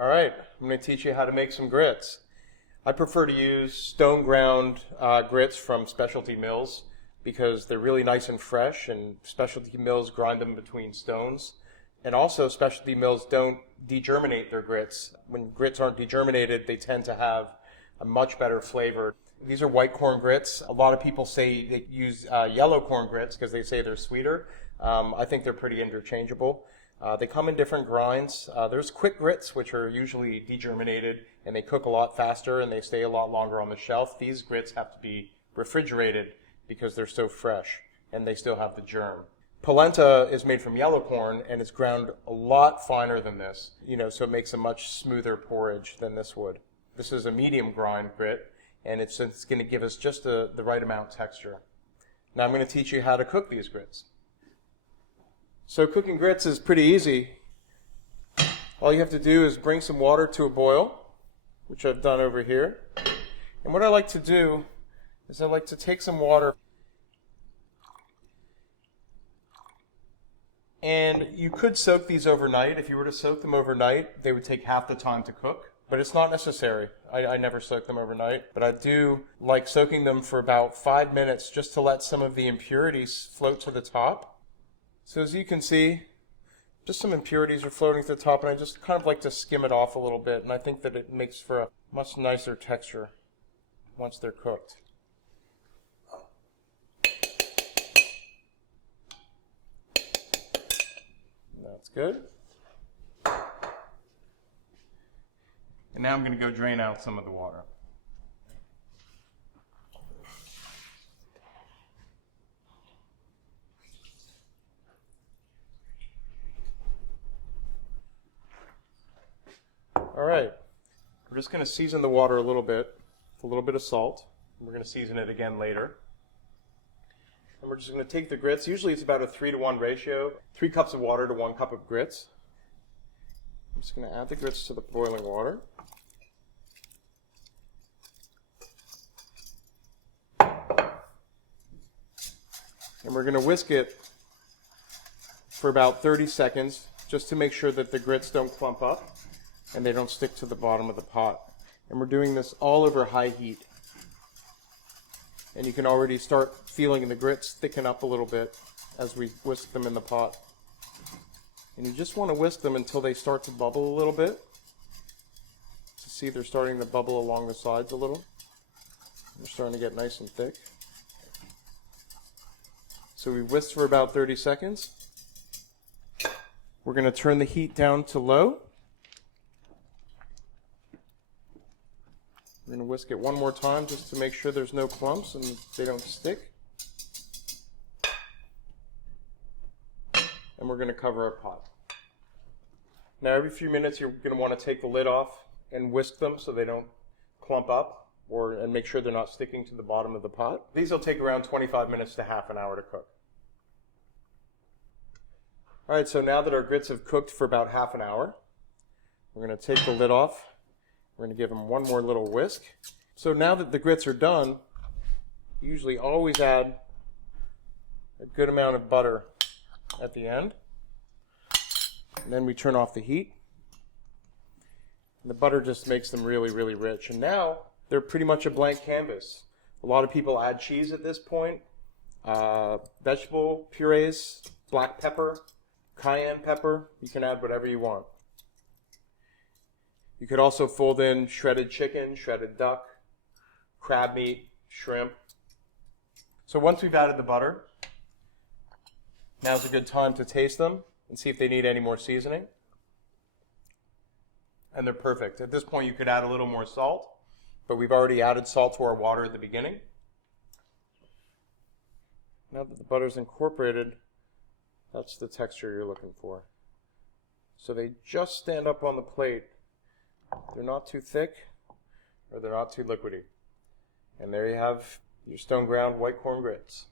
All right, I'm going to teach you how to make some grits. I prefer to use stone ground grits from specialty mills because they're really nice and fresh, and specialty mills grind them between stones. And also specialty mills don't degerminate their grits. When grits aren't degerminated, they tend to have a much better flavor. These are white corn grits. A lot of people say they use yellow corn grits because they say they're sweeter. I think they're pretty interchangeable. They come in different grinds. There's quick grits, which are usually degerminated, and they cook a lot faster and they stay a lot longer on the shelf. These grits have to be refrigerated because they're so fresh and they still have the germ. Polenta is made from yellow corn and it's ground a lot finer than this, so it makes a much smoother porridge than this would. This is a medium grind grit, and it's going to give us just the right amount of texture. Now I'm going to teach you how to cook these grits. So cooking grits is pretty easy. All you have to do is bring some water to a boil, which I've done over here. And what I like to do is I like to take some water, and you could soak these overnight. If you were to soak them overnight, they would take half the time to cook, but it's not necessary. I never soak them overnight, but I do like soaking them for about 5 minutes just to let some of the impurities float to the top. So as you can see, just some impurities are floating to the top, and I just kind of like to skim it off a little bit, and I think that it makes for a much nicer texture once they're cooked. That's good. And now I'm going to go drain out some of the water. All right, we're just going to season the water a little bit with a little bit of salt. We're going to season it again later. And we're just going to take the grits. Usually it's about a 3-to-1 ratio, 3 cups of water to 1 cup of grits. I'm just going to add the grits to the boiling water. And we're going to whisk it for about 30 seconds just to make sure that the grits don't clump up and they don't stick to the bottom of the pot. And we're doing this all over high heat. And you can already start feeling the grits thicken up a little bit as we whisk them in the pot. And you just want to whisk them until they start to bubble a little bit. To see they're starting to bubble along the sides a little. They're starting to get nice and thick. So we whisked for about 30 seconds. We're going to turn the heat down to low. We're going to whisk it one more time just to make sure there's no clumps and they don't stick. And we're going to cover our pot. Now every few minutes you're going to want to take the lid off and whisk them so they don't clump up and make sure they're not sticking to the bottom of the pot. These will take around 25 minutes to half an hour to cook. All right, so now that our grits have cooked for about half an hour, we're going to take the lid off. We're going to give them one more little whisk. So now that the grits are done, you usually always add a good amount of butter at the end. And then we turn off the heat. And the butter just makes them really, really rich. And now they're pretty much a blank canvas. A lot of people add cheese at this point, vegetable purees, black pepper, cayenne pepper. You can add whatever you want. You could also fold in shredded chicken, shredded duck, crab meat, shrimp. So once we've added the butter, now's a good time to taste them and see if they need any more seasoning. And they're perfect. At this point you could add a little more salt, but we've already added salt to our water at the beginning. Now that the butter's incorporated, that's the texture you're looking for. So they just stand up on the plate. They're not too thick or they're not too liquidy. And there you have your stone ground white corn grits.